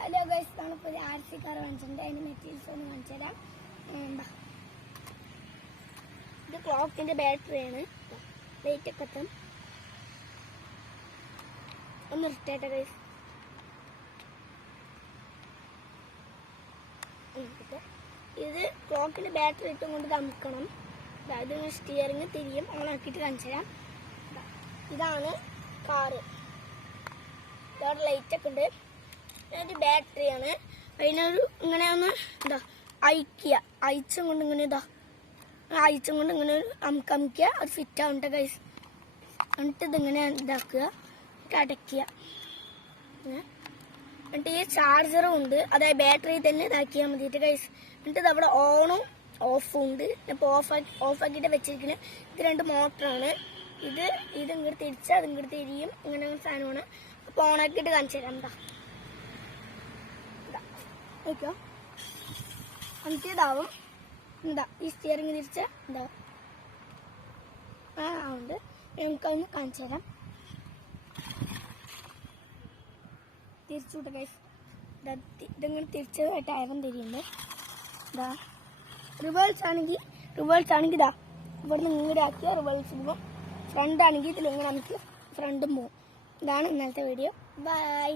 Hello guys, നമ്മളിപ്പോൾ ഒരു RC car വാങ്ങിച്ചിട്ടുണ്ട്. അതിന് മെറ്റീരിയൽസ് ഒന്ന് കാണിച്ചു തരാം. ഇത് ക്ലോക്കിന്റെ ബാറ്ററിയാണ്. ലൈറ്റ് ഒക്കെ എത്തും. ഒന്ന് നിർത്തേട്ടെ ഗൈസ്. ഇത് ക്ലോക്കിന്റെ ബാറ്ററി ഇട്ടും കൊണ്ട് തമുക്കണം. ഇത് സ്റ്റിയറിങ് തിരിയും ഓണാക്കിയിട്ട് കാണിച്ചു തരാം. ഇതാണ് കാറ്. ഇതവിടെ ലൈറ്റ് ഒക്കെ ഉണ്ട്. ഒരു ബാറ്ററിയാണ്. അതിനൊരു ഇങ്ങനെ ഒന്ന് അയച്ചും കൊണ്ട് ഇങ്ങനെ അയച്ചും കൊണ്ട് ഇങ്ങനെ അമുക്കുക. അത് ഫിറ്റ് ആവണ്ട ഗൈസ്. എന്നിട്ട് ഇതിങ്ങനെ ഇതാക്കുക, അടയ്ക്കുക. എന്നിട്ട് ഈ ചാർജറും ഉണ്ട്. അതായത് ബാറ്ററി തന്നെ ഇതാക്കിയാൽ മതിയിട്ട് ഗൈസ്. എന്നിട്ട് ഇത് അവിടെ ഓണും ഓഫും ഉണ്ട്. ഇപ്പോൾ ഓഫാക്കിയിട്ട് വെച്ചിരിക്കുന്നത് ഇത് 2 മോട്ടറാണ്. ഇത് ഇങ്ങോട്ട് തിരിച്ച് അത് ഇങ്ങോട്ട് തിരിയും. ഇങ്ങനെ ഒരു സാധനമാണ്. അപ്പോൾ ഓണാക്കിയിട്ട് കാണിച്ചു തരാം. ഓക്കെ, എന്നിട്ട് ഇതാവും. ഈ സ്റ്റിയറിങ് തിരിച്ച് ഇതാവും. ഉണ്ട്. നമുക്കൊന്ന് കാണിച്ചു തരാം. തിരിച്ചുവിട്ട ഗൈസ്. ഇതിങ്ങനെ തിരിച്ച് ടയറും തിരിയുണ്ട്. റിവേഴ്സ് ആണെങ്കിൽ ഇതാ ഇവിടെ നിന്ന് ഇങ്ങോട്ട് ആക്കിയാൽ റിവേഴ്സ് പോകും. ഫ്രണ്ട് ആണെങ്കിൽ ഇതിലിങ്ങനെ നമുക്ക് ഫ്രണ്ടും പോകും. ഇതാണ് ഇന്നലത്തെ വീഡിയോ. ബൈ.